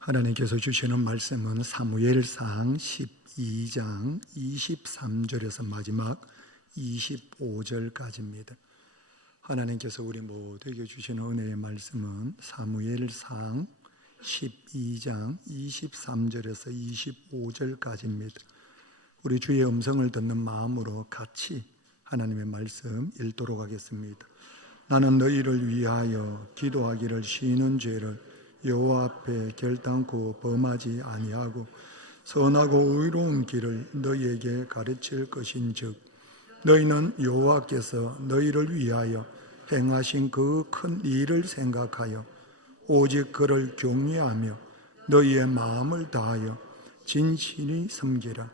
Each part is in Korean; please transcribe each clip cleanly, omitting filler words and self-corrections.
하나님께서 주시는 말씀은 사무엘상 12장 23절에서 마지막 25절까지입니다. 하나님께서 우리 모두에게 주시는 은혜의 말씀은 사무엘상 12장 23절에서 25절까지입니다. 우리 주의 음성을 듣는 마음으로 같이 하나님의 말씀 읽도록 하겠습니다. 나는 너희를 위하여 기도하기를 쉬는 죄를 여호와 앞에 결단코 범하지 아니하고 선하고 의로운 길을 너희에게 가르칠 것인즉 너희는 여호와께서 너희를 위하여 행하신 그 큰 일을 생각하여 오직 그를 경외하며 너희의 마음을 다하여 진실히 섬기라.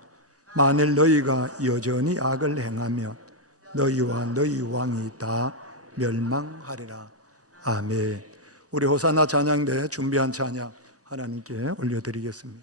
만일 너희가 여전히 악을 행하면 너희와 너희 왕이 다 멸망하리라. 아멘. 우리 호산나 찬양대 준비한 찬양 하나님께 올려드리겠습니다.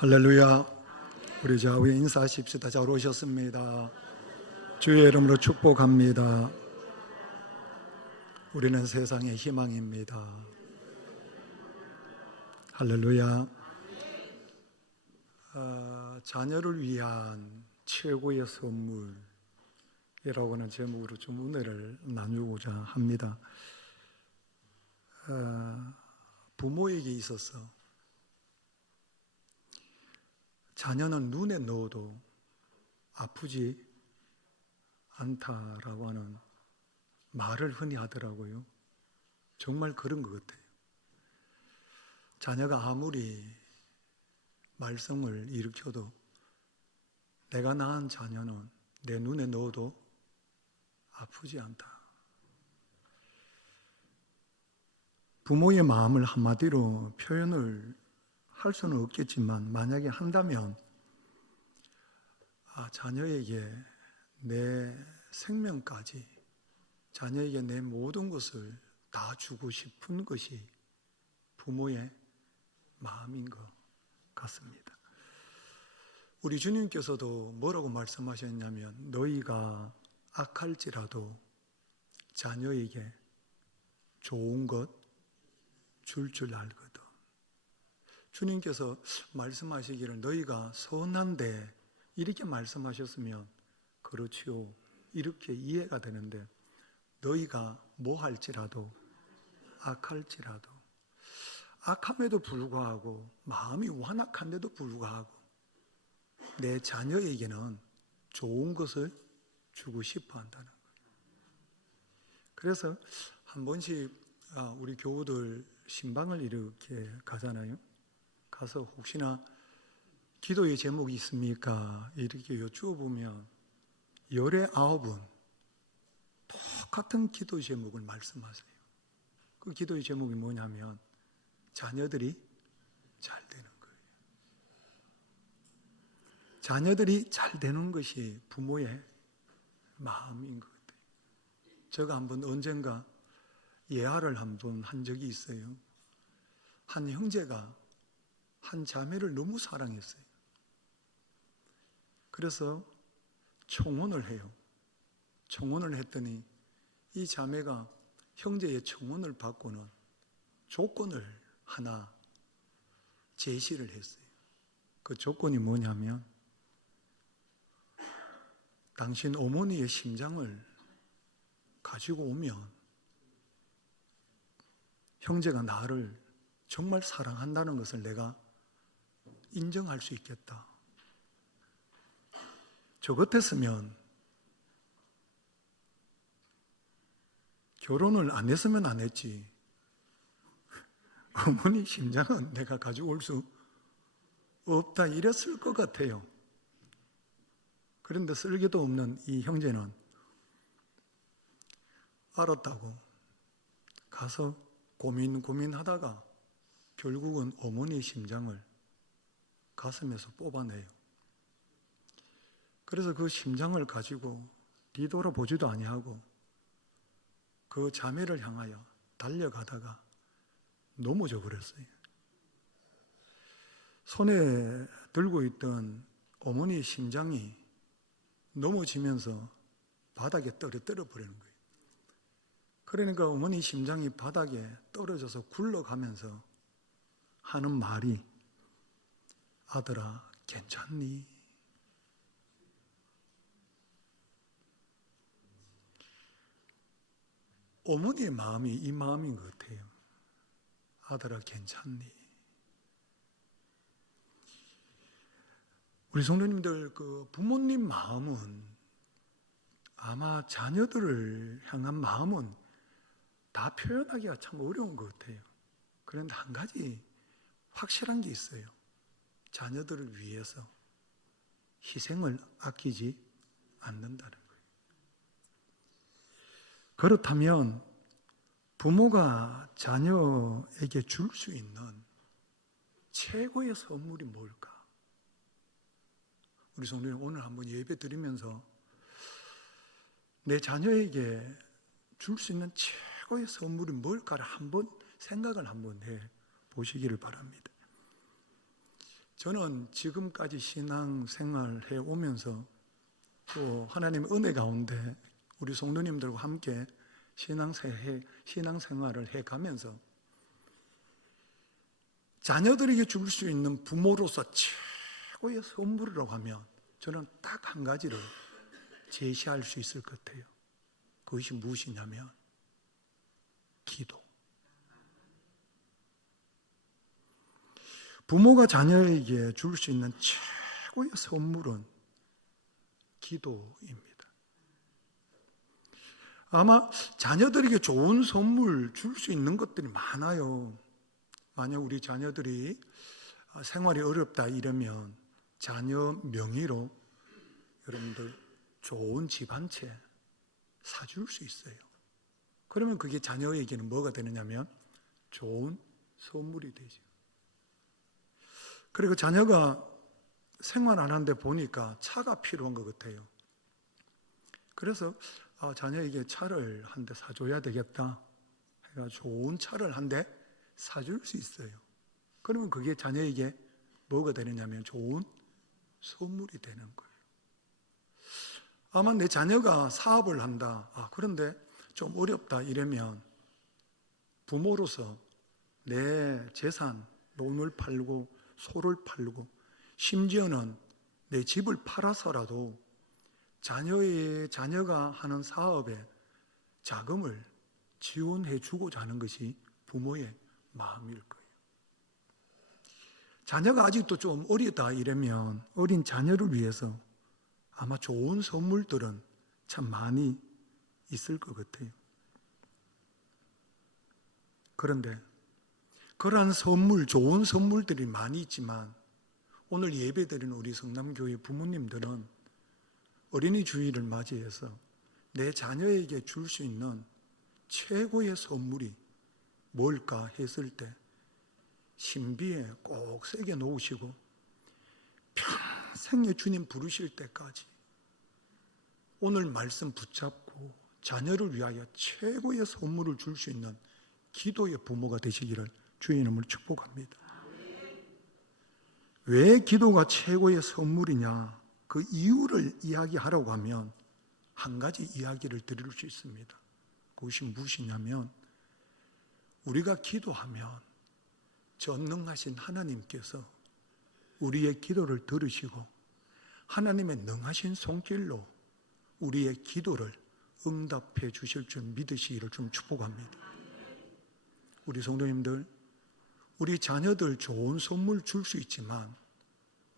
할렐루야. 우리 좌우에 인사하십시다. 잘 오셨습니다. 주의 이름으로 축복합니다. 우리는 세상의 희망입니다. 할렐루야. 자녀를 위한 최고의 선물이라고 하는 제목으로 좀 은혜를 나누고자 합니다. 부모에게 있어서 자녀는 눈에 넣어도 아프지 않다라고 하는 말을 흔히 하더라고요. 정말 그런 것 같아요. 자녀가 아무리 말썽을 일으켜도 내가 낳은 자녀는 내 눈에 넣어도 아프지 않다. 부모의 마음을 한마디로 표현을 할 수는 없겠지만 만약에 한다면 자녀에게 내 생명까지, 자녀에게 내 모든 것을 다 주고 싶은 것이 부모의 마음인 것 같습니다. 우리 주님께서도 뭐라고 말씀하셨냐면 너희가 악할지라도 자녀에게 좋은 것 줄 알거든. 주님께서 말씀하시기를 너희가 선한데 이렇게 말씀하셨으면 그렇지요, 이렇게 이해가 되는데 너희가 뭐 할지라도 악할지라도, 악함에도 불구하고 마음이 완악한데도 불구하고 내 자녀에게는 좋은 것을 주고 싶어 한다는 거예요. 그래서 한 번씩 우리 교우들 신방을 이렇게 가잖아요. 가서 혹시나 기도의 제목이 있습니까? 이렇게 여쭈어보면 19은 똑같은 기도 제목을 말씀하세요. 그 기도의 제목이 뭐냐면 자녀들이 잘 되는 거예요. 자녀들이 잘 되는 것이 부모의 마음인 것 같아요. 제가 한번 언젠가 예화를 한번 한 적이 있어요. 한 형제가 한 자매를 너무 사랑했어요. 그래서 청혼을 해요. 청혼을 했더니 이 자매가 형제의 청혼을 받고는 조건을 하나 제시를 했어요. 그 조건이 뭐냐면 당신 어머니의 심장을 가지고 오면 형제가 나를 정말 사랑한다는 것을 내가 인정할 수 있겠다. 저 같았으면 결혼을 안 했으면 안 했지. 어머니 심장은 내가 가지고 올 수 없다 이랬을 것 같아요. 그런데 쓸개도 없는 이 형제는 알았다고 가서 고민하다가 결국은 어머니의 심장을 가슴에서 뽑아내요. 그래서 그 심장을 가지고 뒤돌아보지도 아니하고 그 자매를 향하여 달려가다가 넘어져 버렸어요. 손에 들고 있던 어머니의 심장이 넘어지면서 바닥에 떨어뜨려 버리는 거예요. 그러니까 어머니 심장이 바닥에 떨어져서 굴러가면서 하는 말이 아들아 괜찮니? 어머니의 마음이 이 마음인 것 같아요. 아들아 괜찮니? 우리 성도님들 그 부모님 마음은 아마 자녀들을 향한 마음은 다 표현하기가 참 어려운 것 같아요. 그런데 한 가지 확실한 게 있어요. 자녀들을 위해서 희생을 아끼지 않는다는 거예요. 그렇다면 부모가 자녀에게 줄 수 있는 최고의 선물이 뭘까? 우리 성도님 오늘 한번 예배 드리면서 내 자녀에게 줄 수 있는 최고의 선물이 뭘까를 한번 생각을 한번 해 보시기를 바랍니다. 저는 지금까지 신앙생활 해오면서 또 하나님의 은혜 가운데 우리 성도님들과 함께 신앙생활을 해가면서 자녀들에게 줄 수 있는 부모로서 최고의 선물이라고 하면 저는 딱 한 가지를 제시할 수 있을 것 같아요. 그것이 무엇이냐면 기도. 부모가 자녀에게 줄 수 있는 최고의 선물은 기도입니다. 아마 자녀들에게 좋은 선물 줄 수 있는 것들이 많아요. 만약 우리 자녀들이 생활이 어렵다 이러면 자녀 명의로 여러분들 좋은 집 한 채 사줄 수 있어요. 그러면 그게 자녀에게는 뭐가 되느냐면 좋은 선물이 되죠. 그리고 자녀가 생활 안 하는데 보니까 차가 필요한 것 같아요. 그래서 자녀에게 차를 한 대 사줘야 되겠다 해가 좋은 차를 한 대 사줄 수 있어요. 그러면 그게 자녀에게 뭐가 되느냐면 좋은 선물이 되는 거예요. 아마 내 자녀가 사업을 한다. 그런데 좀 어렵다 이러면 부모로서 내 재산, 논을 팔고 소를 팔고 심지어는 내 집을 팔아서라도 자녀가 하는 사업에 자금을 지원해 주고자 하는 것이 부모의 마음일 거예요. 자녀가 아직도 좀 어리다 이러면 어린 자녀를 위해서 아마 좋은 선물들은 참 많이 있을 것 같아요. 그런데 그러한 선물, 좋은 선물들이 많이 있지만 오늘 예배드리는 우리 성남교회 부모님들은 어린이 주일을 맞이해서 내 자녀에게 줄 수 있는 최고의 선물이 뭘까 했을 때 신비에 꼭 새겨 놓으시고 평생에 주님 부르실 때까지 오늘 말씀 붙잡고 자녀를 위하여 최고의 선물을 줄 수 있는 기도의 부모가 되시기를 주의 이름으로 축복합니다. 왜 기도가 최고의 선물이냐? 그 이유를 이야기하라고 하면 한 가지 이야기를 드릴 수 있습니다. 그것이 무엇이냐면 우리가 기도하면 전능하신 하나님께서 우리의 기도를 들으시고 하나님의 능하신 손길로 우리의 기도를 응답해 주실 줄 믿으시기를 좀 축복합니다. 우리 성도님들, 우리 자녀들 좋은 선물 줄 수 있지만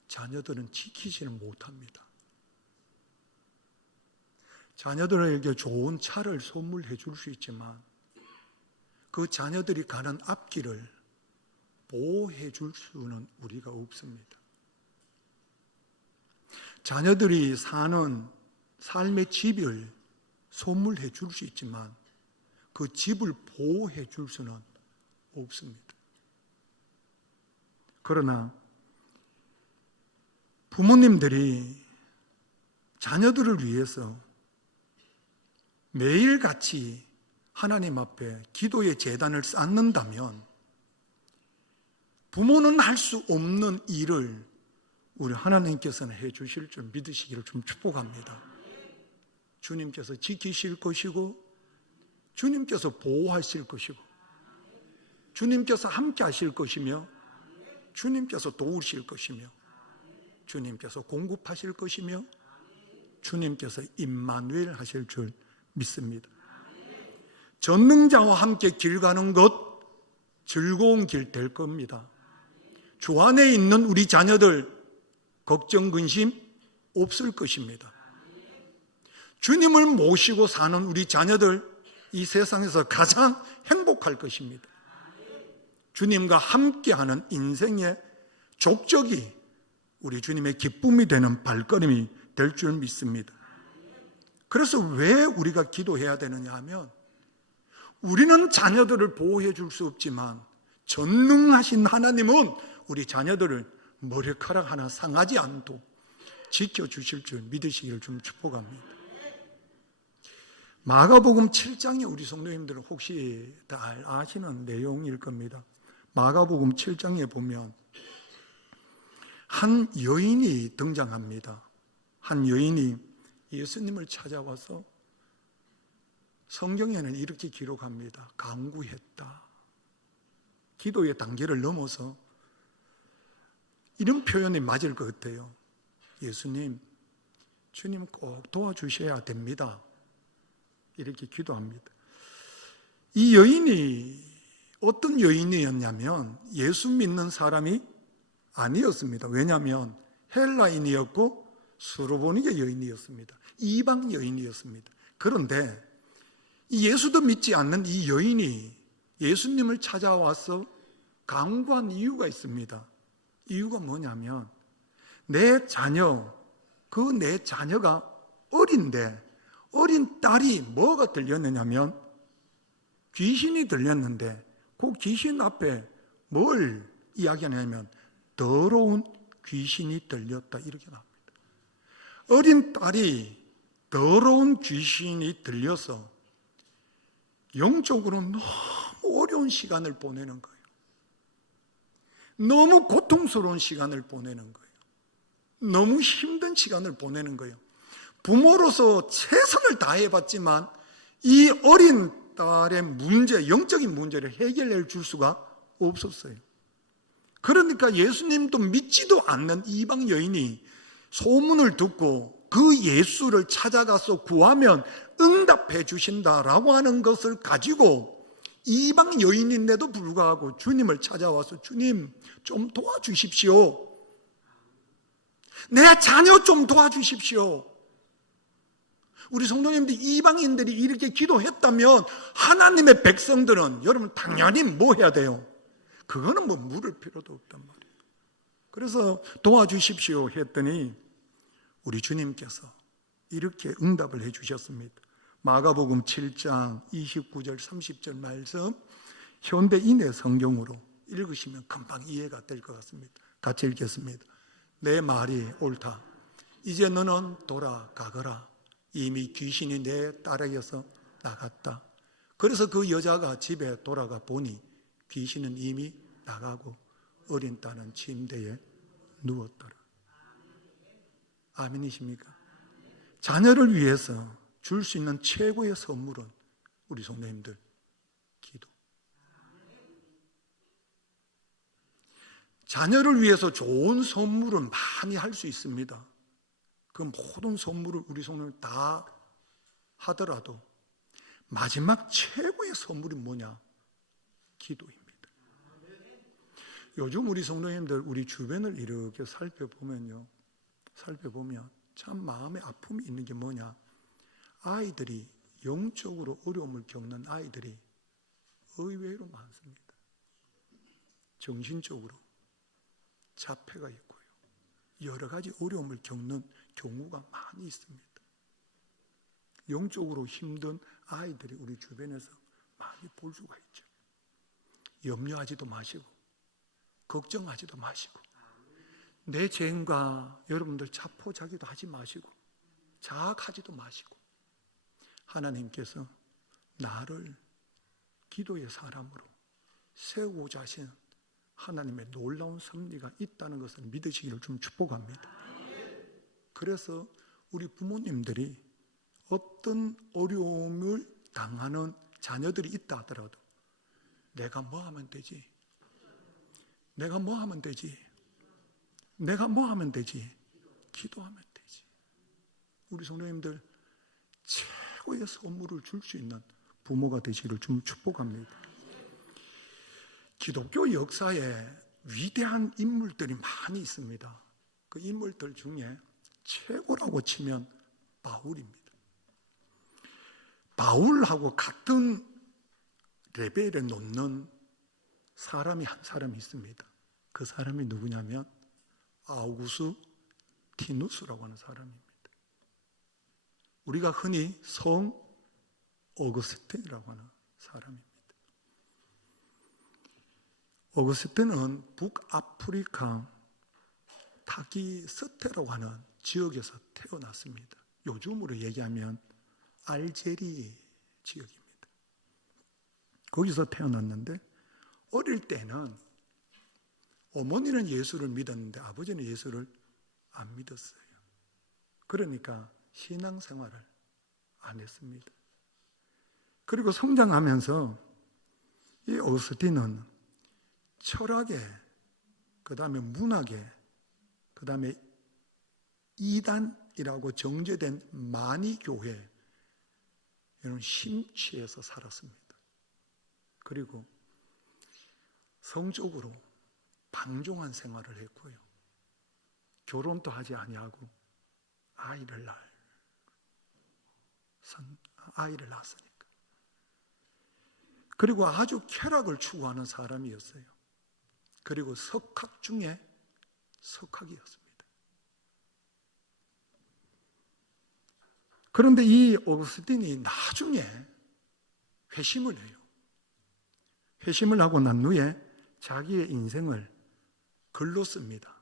자녀들은 지키지는 못합니다. 자녀들에게 좋은 차를 선물해 줄 수 있지만 그 자녀들이 가는 앞길을 보호해 줄 수는 우리가 없습니다. 자녀들이 사는 삶의 집을 선물해 줄 수 있지만 그 집을 보호해 줄 수는 없습니다. 그러나 부모님들이 자녀들을 위해서 매일같이 하나님 앞에 기도의 제단을 쌓는다면 부모는 할 수 없는 일을 우리 하나님께서는 해 주실 줄 믿으시기를 좀 축복합니다. 주님께서 지키실 것이고 주님께서 보호하실 것이고 주님께서 함께 하실 것이며 주님께서 도우실 것이며 주님께서 공급하실 것이며 주님께서 임마누엘 하실 줄 믿습니다. 전능자와 함께 길 가는 것 즐거운 길 될 겁니다. 주 안에 있는 우리 자녀들 걱정 근심 없을 것입니다. 주님을 모시고 사는 우리 자녀들 이 세상에서 가장 행복할 것입니다. 주님과 함께하는 인생의 족적이 우리 주님의 기쁨이 되는 발걸음이 될 줄 믿습니다. 그래서 왜 우리가 기도해야 되느냐 하면 우리는 자녀들을 보호해 줄 수 없지만 전능하신 하나님은 우리 자녀들을 머리카락 하나 상하지 않도록 지켜주실 줄 믿으시기를 좀 축복합니다. 마가복음 7장에 우리 성도님들은 혹시 다 아시는 내용일 겁니다. 마가복음 7장에 보면 한 여인이 등장합니다. 한 여인이 예수님을 찾아와서 성경에는 이렇게 기록합니다. 간구했다. 기도의 단계를 넘어서 이런 표현이 맞을 것 같아요. 예수님, 주님 꼭 도와주셔야 됩니다. 이렇게 기도합니다. 이 여인이 어떤 여인이었냐면 예수 믿는 사람이 아니었습니다. 왜냐하면 헬라인이었고 수로보니게 여인이었습니다. 이방 여인이었습니다. 그런데 이 예수도 믿지 않는 이 여인이 예수님을 찾아와서 간구한 이유가 있습니다. 이유가 뭐냐면 내 자녀가 어린데 어린 딸이 뭐가 들렸느냐면 귀신이 들렸는데 그 귀신 앞에 뭘 이야기하냐면 더러운 귀신이 들렸다 이렇게 나옵니다. 어린 딸이 더러운 귀신이 들려서 영적으로 너무 어려운 시간을 보내는 거예요. 너무 고통스러운 시간을 보내는 거예요. 너무 힘든 시간을 보내는 거예요. 부모로서 최선을 다해봤지만 이 어린 딸의 문제, 영적인 문제를 해결해 줄 수가 없었어요. 그러니까 예수님도 믿지도 않는 이방 여인이 소문을 듣고 그 예수를 찾아가서 구하면 응답해 주신다라고 하는 것을 가지고 이방 여인인데도 불구하고 주님을 찾아와서 주님 좀 도와주십시오. 내 자녀 좀 도와주십시오. 우리 성도님들 이방인들이 이렇게 기도했다면 하나님의 백성들은 여러분 당연히 뭐 해야 돼요? 그거는 뭐 물을 필요도 없단 말이에요. 그래서 도와주십시오 했더니 우리 주님께서 이렇게 응답을 해 주셨습니다. 마가복음 7장 29절 30절 말씀 현대인의 성경으로 읽으시면 금방 이해가 될 것 같습니다. 같이 읽겠습니다. 내 말이 옳다. 이제 너는 돌아가거라. 이미 귀신이 내 딸에게서 나갔다. 그래서 그 여자가 집에 돌아가 보니 귀신은 이미 나가고 어린 딸은 침대에 누웠더라. 아멘이십니까? 자녀를 위해서 줄 수 있는 최고의 선물은 우리 성도님들 기도. 자녀를 위해서 좋은 선물은 많이 할 수 있습니다. 그 모든 선물을 우리 성도님 다 하더라도 마지막 최고의 선물이 뭐냐? 기도입니다. 요즘 우리 성도님들 우리 주변을 이렇게 살펴보면 참 마음에 아픔이 있는 게 뭐냐? 아이들이 영적으로 어려움을 겪는 아이들이 의외로 많습니다. 정신적으로 자폐가 있고요. 여러 가지 어려움을 겪는 경우가 많이 있습니다. 영적으로 힘든 아이들이 우리 주변에서 많이 볼 수가 있죠. 염려하지도 마시고 걱정하지도 마시고 내 죄인과 여러분들 자포자기도 하지 마시고 자학하지도 마시고 하나님께서 나를 기도의 사람으로 세우고자 하시는 하나님의 놀라운 섭리가 있다는 것을 믿으시기를 좀 축복합니다. 그래서 우리 부모님들이 어떤 어려움을 당하는 자녀들이 있다 하더라도 내가 뭐 하면 되지? 내가 뭐 하면 되지? 내가 뭐 하면 되지? 기도하면 되지. 우리 성도님들 최고의 선물을 줄 수 있는 부모가 되시기를 좀 축복합니다. 기독교 역사에 위대한 인물들이 많이 있습니다. 그 인물들 중에 최고라고 치면 바울입니다. 바울하고 같은 레벨에 놓는 사람이 한 사람이 있습니다. 그 사람이 누구냐면 아우구스티누스라고 하는 사람입니다. 우리가 흔히 성 어거스틴이라고 하는 사람입니다. 어거스틴은 북아프리카 타기스테라고 하는 지역에서 태어났습니다. 요즘으로 얘기하면 알제리 지역입니다. 거기서 태어났는데 어릴 때는 어머니는 예수를 믿었는데 아버지는 예수를 안 믿었어요. 그러니까 신앙생활을 안 했습니다. 그리고 성장하면서 이 어거스틴은 철학에, 그 다음에 문학에, 그 다음에 이단이라고 정죄된 마니교회 이런 심취해서 살았습니다. 그리고 성적으로 방종한 생활을 했고요. 결혼도 하지 아니하고 아이를 낳았으니까. 그리고 아주 쾌락을 추구하는 사람이었어요. 그리고 석학 중에 석학이었습니다. 그런데 이 어거스틴이 나중에 회심을 해요. 회심을 하고 난 후에 자기의 인생을 글로 씁니다.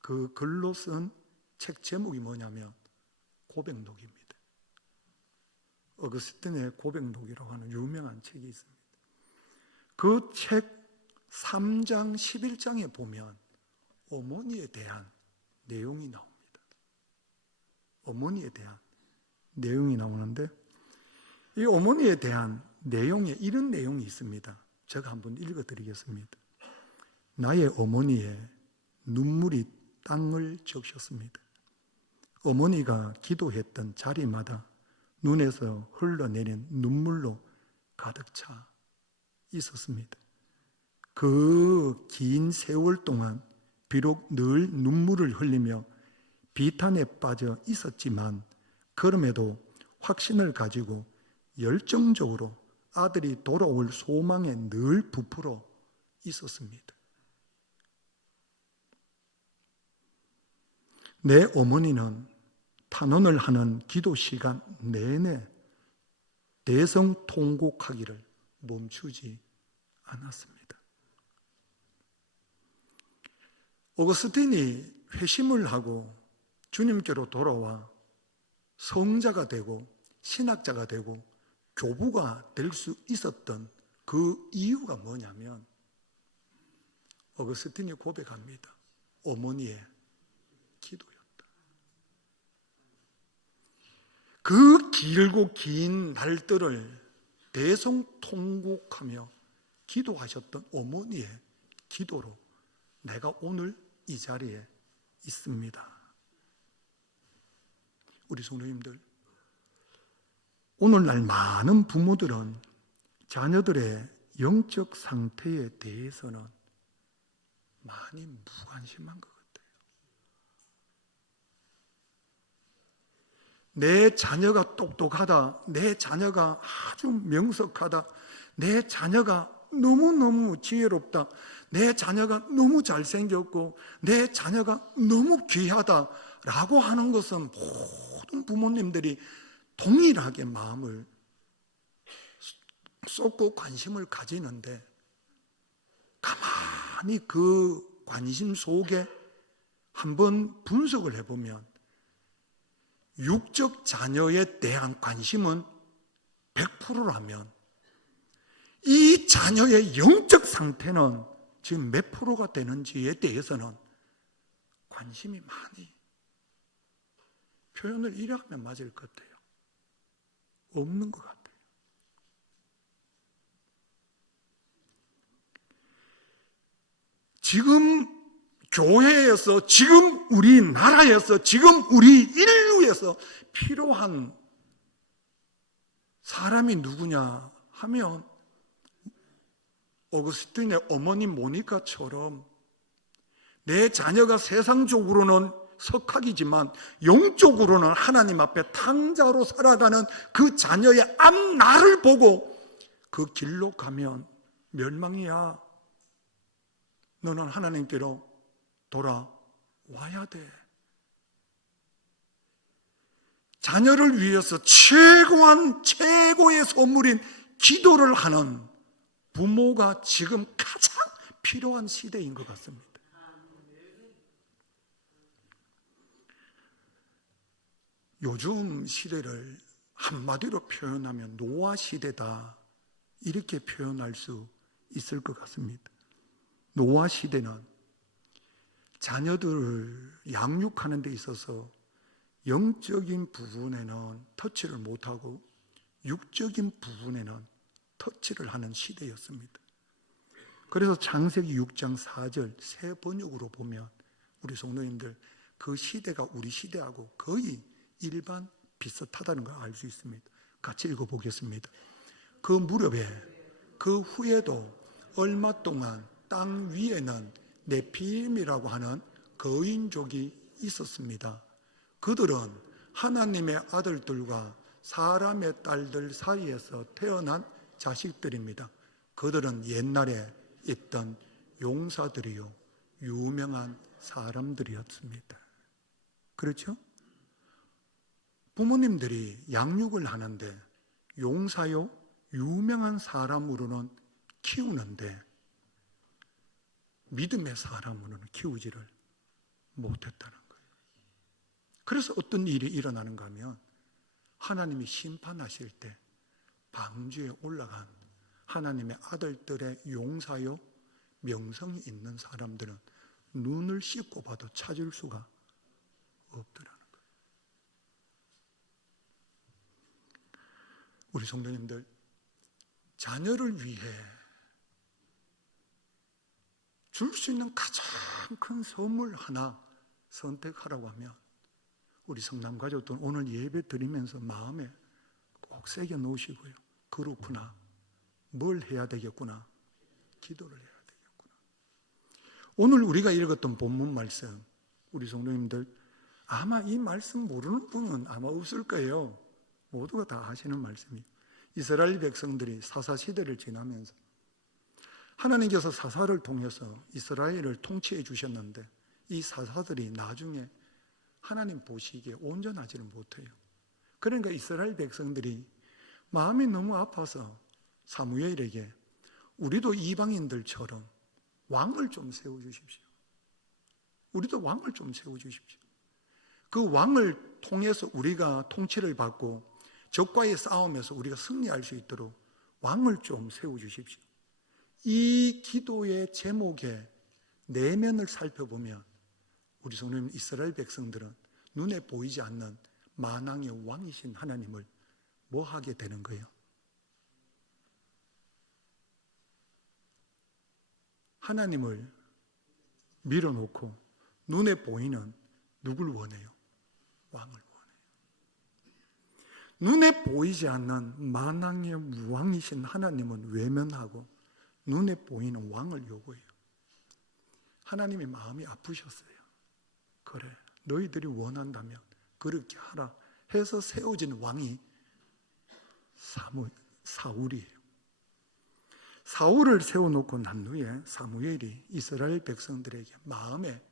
그 글로 쓴 책 제목이 뭐냐면 고백록입니다. 어거스틴의 고백록이라고 하는 유명한 책이 있습니다. 그 책 3장 11장에 보면 어머니에 대한 내용이 나옵니다. 어머니에 대한 내용이 나오는데 이 어머니에 대한 내용에 이런 내용이 있습니다. 제가 한번 읽어드리겠습니다. 나의 어머니의 눈물이 땅을 적셨습니다. 어머니가 기도했던 자리마다 눈에서 흘러내린 눈물로 가득 차 있었습니다. 그 긴 세월 동안 비록 늘 눈물을 흘리며 비탄에 빠져 있었지만 그럼에도 확신을 가지고 열정적으로 아들이 돌아올 소망에 늘 부풀어 있었습니다. 내 어머니는 탄원을 하는 기도 시간 내내 대성통곡하기를 멈추지 않았습니다. 어거스틴이 회심을 하고 주님께로 돌아와 성자가 되고 신학자가 되고 교부가 될 수 있었던 그 이유가 뭐냐면 어거스틴이 고백합니다. 어머니의 기도였다. 그 길고 긴 날들을 대성통곡하며 기도하셨던 어머니의 기도로 내가 오늘 이 자리에 있습니다. 우리 성도님들, 오늘날 많은 부모들은 자녀들의 영적 상태에 대해서는 많이 무관심한 것 같아요. 내 자녀가 똑똑하다, 내 자녀가 아주 명석하다, 내 자녀가 너무너무 지혜롭다, 내 자녀가 너무 잘생겼고 내 자녀가 너무 귀하다라고 하는 것은 모든 부모님들이 동일하게 마음을 쏟고 관심을 가지는데 가만히 그 관심 속에 한번 분석을 해보면 육적 자녀에 대한 관심은 100%라면 이 자녀의 영적 상태는 지금 몇 프로가 되는지에 대해서는 관심이 많이, 표현을 이래 하면 맞을 것 같아요, 없는 것 같아요. 지금 교회에서, 지금 우리나라에서, 지금 우리 인류에서 필요한 사람이 누구냐 하면 어거스틴의 어머니 모니카처럼 내 자녀가 세상적으로는 석학이지만 영적으로는 하나님 앞에 탕자로 살아가는 그 자녀의 앞날을 보고 그 길로 가면 멸망이야. 너는 하나님께로 돌아와야 돼. 자녀를 위해서 최고의 선물인 기도를 하는 부모가 지금 가장 필요한 시대인 것 같습니다. 요즘 시대를 한마디로 표현하면 노아 시대다, 이렇게 표현할 수 있을 것 같습니다. 노아 시대는 자녀들을 양육하는 데 있어서 영적인 부분에는 터치를 못하고 육적인 부분에는 터치를 하는 시대였습니다. 그래서 창세기 6장 4절 새 번역으로 보면 우리 성도님들 그 시대가 우리 시대하고 거의 일반 비슷하다는 걸 알 수 있습니다. 같이 읽어보겠습니다. 그 무렵에 그 후에도 얼마 동안 땅 위에는 네피림이라고 하는 거인족이 있었습니다. 그들은 하나님의 아들들과 사람의 딸들 사이에서 태어난 자식들입니다. 그들은 옛날에 있던 용사들이요 유명한 사람들이었습니다. 그렇죠? 부모님들이 양육을 하는데 용사요 유명한 사람으로는 키우는데 믿음의 사람으로는 키우지를 못했다는 거예요. 그래서 어떤 일이 일어나는가 하면 하나님이 심판하실 때 방주에 올라간 하나님의 아들들의 용사요 명성이 있는 사람들은 눈을 씻고 봐도 찾을 수가 없더라는 거예요. 우리 성도님들, 자녀를 위해 줄 수 있는 가장 큰 선물 하나 선택하라고 하면 우리 성남 가족들 오늘 예배 드리면서 마음에 꼭 새겨 놓으시고요. 그렇구나. 뭘 해야 되겠구나. 기도를 해야 되겠구나. 오늘 우리가 읽었던 본문 말씀, 우리 성도님들 아마 이 말씀 모르는 분은 아마 없을 거예요. 모두가 다 아시는 말씀이에요. 이스라엘 백성들이 사사시대를 지나면서 하나님께서 사사를 통해서 이스라엘을 통치해 주셨는데 이 사사들이 나중에 하나님 보시기에 온전하지를 못해요. 그러니까 이스라엘 백성들이 마음이 너무 아파서 사무엘에게 우리도 이방인들처럼 왕을 좀 세워주십시오. 우리도 왕을 좀 세워주십시오. 그 왕을 통해서 우리가 통치를 받고 적과의 싸움에서 우리가 승리할 수 있도록 왕을 좀 세워주십시오. 이 기도의 제목의 내면을 살펴보면 우리 성도님 이스라엘 백성들은 눈에 보이지 않는 만왕의 왕이신 하나님을 뭐 하게 되는 거예요? 하나님을 밀어놓고 눈에 보이는 누굴 원해요? 왕을 원해요. 눈에 보이지 않는 만왕의 왕이신 하나님은 외면하고 눈에 보이는 왕을 요구해요. 하나님의 마음이 아프셨어요. 그래, 너희들이 원한다면 그렇게 하라 해서 세워진 왕이 사울이에요. 사울을 세워놓고 난 후에 사무엘이 이스라엘 백성들에게 마음에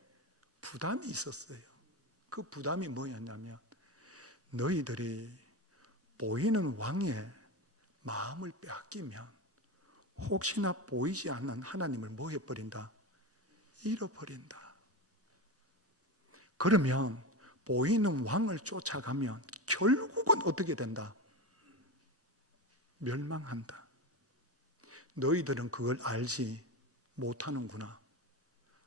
부담이 있었어요. 그 부담이 뭐였냐면 너희들이 보이는 왕의 마음을 빼앗기면 혹시나 보이지 않는 하나님을 뭐 해버린다? 잃어버린다. 그러면 보이는 왕을 쫓아가면 결국은 어떻게 된다? 멸망한다. 너희들은 그걸 알지 못하는구나.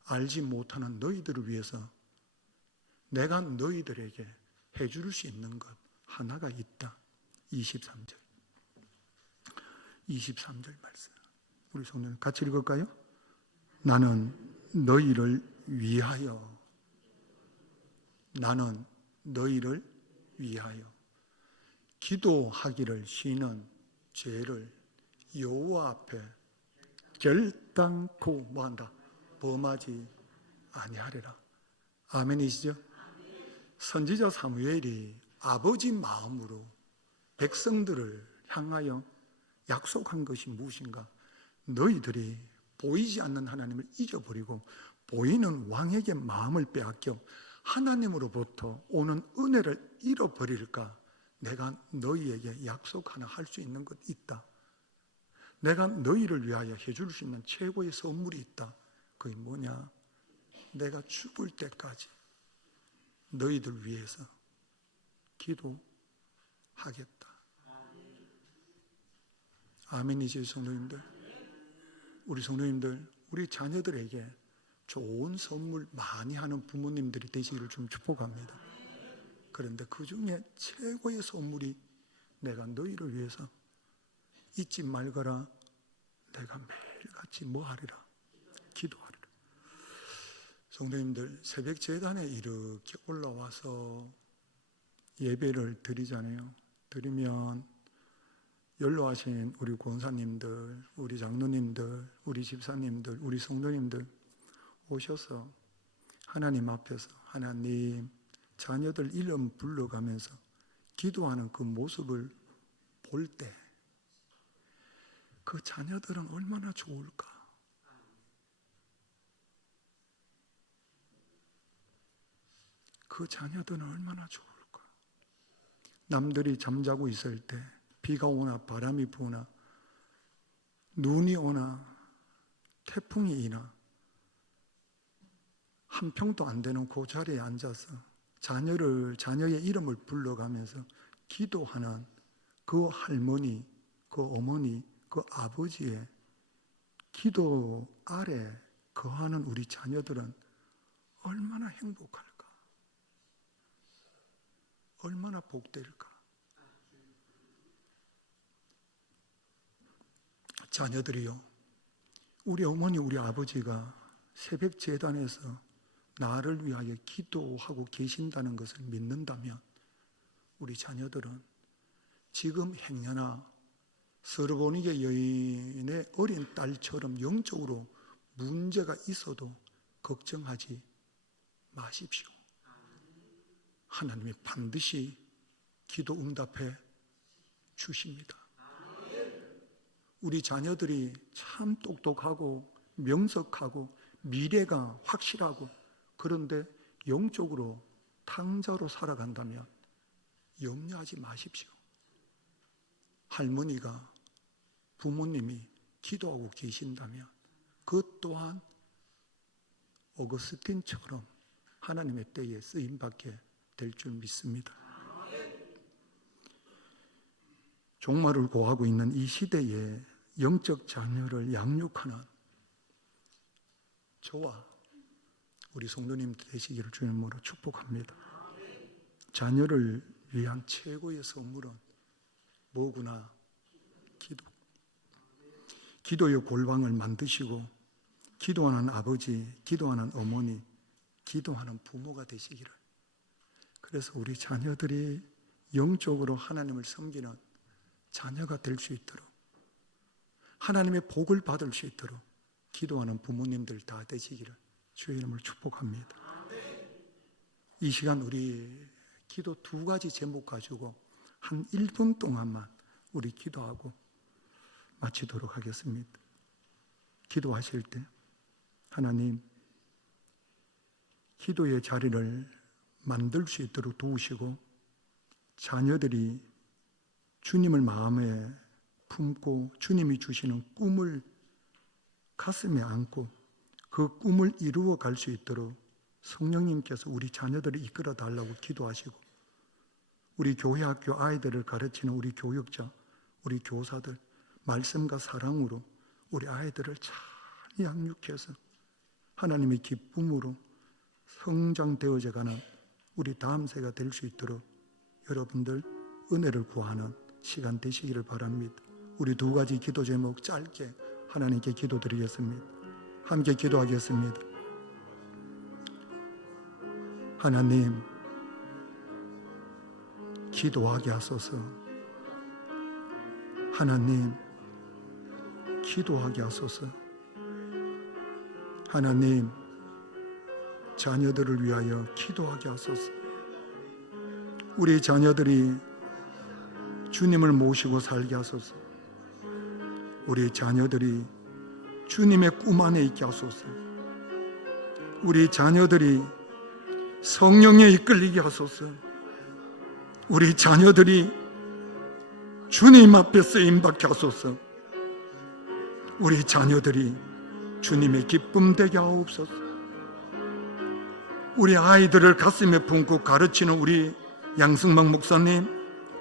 알지 못하는 너희들을 위해서 내가 너희들에게 해줄 수 있는 것 하나가 있다. 23절 말씀. 우리 성도님 같이 읽을까요? 나는 너희를 위하여 기도하기를 쉬는 죄를 여호와 앞에 결단코 뭐한다? 범하지 아니하리라. 아멘이시죠? 선지자 사무엘이 아버지 마음으로 백성들을 향하여 약속한 것이 무엇인가? 너희들이 보이지 않는 하나님을 잊어버리고 보이는 왕에게 마음을 빼앗겨 하나님으로부터 오는 은혜를 잃어버릴까? 내가 너희에게 약속 하나 할 수 있는 것 있다. 내가 너희를 위하여 해줄 수 있는 최고의 선물이 있다. 그게 뭐냐? 내가 죽을 때까지 너희들 위해서 기도하겠다. 아멘이죠, 성도님들. 우리 성도님들, 우리 자녀들에게 좋은 선물 많이 하는 부모님들이 되시기를 좀 축복합니다. 그런데 그 중에 최고의 선물이 내가 너희를 위해서 잊지 말거라. 내가 매일같이 뭐 하리라? 기도하리라. 성도님들, 새벽 제단에 이렇게 올라와서 예배를 드리잖아요. 드리면 연로하신 우리 권사님들, 우리 장로님들, 우리 집사님들, 우리 성도님들 오셔서 하나님 앞에서 하나님, 자녀들 이름 불러가면서 기도하는 그 모습을 볼 때 그 자녀들은 얼마나 좋을까? 그 자녀들은 얼마나 좋을까? 남들이 잠자고 있을 때 비가 오나 바람이 부나 눈이 오나 태풍이 이나 한 평도 안 되는 그 자리에 앉아서 자녀의 이름을 불러가면서 기도하는 그 할머니, 그 어머니, 그 아버지의 기도 아래 거하는 우리 자녀들은 얼마나 행복할까? 얼마나 복될까? 자녀들이요, 우리 어머니, 우리 아버지가 새벽 제단에서 나를 위하여 기도하고 계신다는 것을 믿는다면 우리 자녀들은 지금 행여나 스르보니게 여인의 어린 딸처럼 영적으로 문제가 있어도 걱정하지 마십시오. 하나님이 반드시 기도 응답해 주십니다. 우리 자녀들이 참 똑똑하고 명석하고 미래가 확실하고 그런데 영적으로 탕자로 살아간다면 염려하지 마십시오. 할머니가, 부모님이 기도하고 계신다면 그 또한 어거스틴처럼 하나님의 때에 쓰임받게 될 줄 믿습니다. 종말을 고하고 있는 이 시대에 영적 자녀를 양육하는 저와 우리 성도님 되시기를 주님으로 축복합니다. 자녀를 위한 최고의 선물은 뭐구나? 기도. 기도의 골방을 만드시고 기도하는 아버지, 기도하는 어머니, 기도하는 부모가 되시기를. 그래서 우리 자녀들이 영적으로 하나님을 섬기는 자녀가 될 수 있도록, 하나님의 복을 받을 수 있도록 기도하는 부모님들 다 되시기를 주의 이름으로 축복합니다. 이 시간 우리 기도 두 가지 제목 가지고 한 1분 동안만 우리 기도하고 마치도록 하겠습니다. 기도하실 때 하나님, 기도의 자리를 만들 수 있도록 도우시고 자녀들이 주님을 마음에 품고 주님이 주시는 꿈을 가슴에 안고 그 꿈을 이루어 갈 수 있도록 성령님께서 우리 자녀들을 이끌어 달라고 기도하시고 우리 교회 학교 아이들을 가르치는 우리 교육자, 우리 교사들 말씀과 사랑으로 우리 아이들을 잘 양육해서 하나님의 기쁨으로 성장되어져 가는 우리 다음 세가 될 수 있도록 여러분들 은혜를 구하는 시간 되시기를 바랍니다. 우리 두 가지 기도 제목 짧게 하나님께 기도드리겠습니다. 함께 기도하겠습니다. 하나님, 기도하게 하소서. 하나님, 기도하게 하소서. 하나님, 자녀들을 위하여 기도하게 하소서. 우리 자녀들이 주님을 모시고 살게 하소서. 우리 자녀들이 주님의 꿈 안에 있게 하소서. 우리 자녀들이 성령에 이끌리게 하소서. 우리 자녀들이 주님 앞에 쓰임받게 하소서. 우리 자녀들이 주님의 기쁨 되게 하옵소서. 우리 아이들을 가슴에 품고 가르치는 우리 양승막 목사님,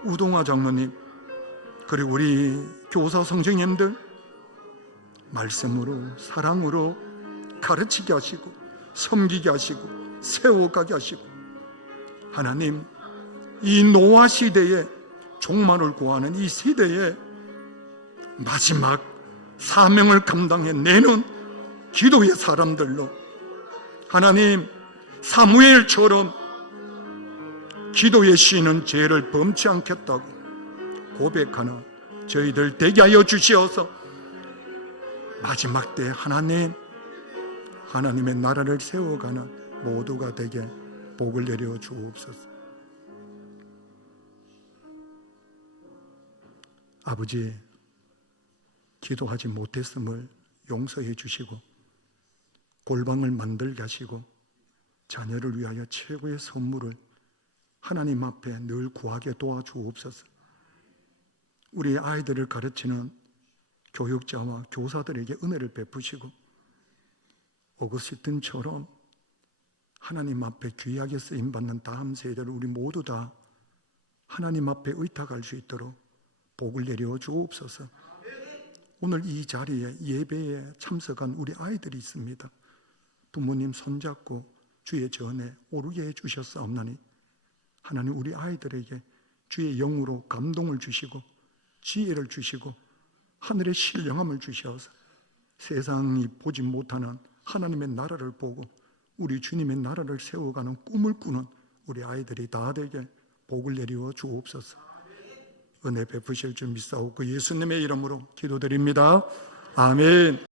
우동화 장로님, 그리고 우리 교사 선생님들, 말씀으로 사랑으로 가르치게 하시고 섬기게 하시고 세워가게 하시고, 하나님, 이 노아 시대에 종말을 구하는 이 시대에 마지막 사명을 감당해내는 기도의 사람들로, 하나님, 사무엘처럼 기도에 쉬는 죄를 범치 않겠다고 고백하는 저희들 되게 하여 주시어서 마지막 때 하나님의 나라를 세워가는 모두가 되게 복을 내려 주옵소서. 아버지, 기도하지 못했음을 용서해 주시고 골방을 만들게 하시고 자녀를 위하여 최고의 선물을 하나님 앞에 늘 구하게 도와주옵소서. 우리 아이들을 가르치는 교육자와 교사들에게 은혜를 베푸시고 어거스틴처럼 하나님 앞에 귀하게 쓰임받는 다음 세대를 우리 모두 다 하나님 앞에 의탁할 수 있도록 복을 내려 주옵소서. 오늘 이 자리에 예배에 참석한 우리 아이들이 있습니다. 부모님 손잡고 주의 전에 오르게 해주셨사옵나니 하나님, 우리 아이들에게 주의 영으로 감동을 주시고 지혜를 주시고 하늘의 신령함을 주셔서 세상이 보지 못하는 하나님의 나라를 보고 우리 주님의 나라를 세워가는 꿈을 꾸는 우리 아이들이 다 되게 복을 내리워 주옵소서. 은혜 베푸실 줄 믿사오고 예수님의 이름으로 기도드립니다. 아멘.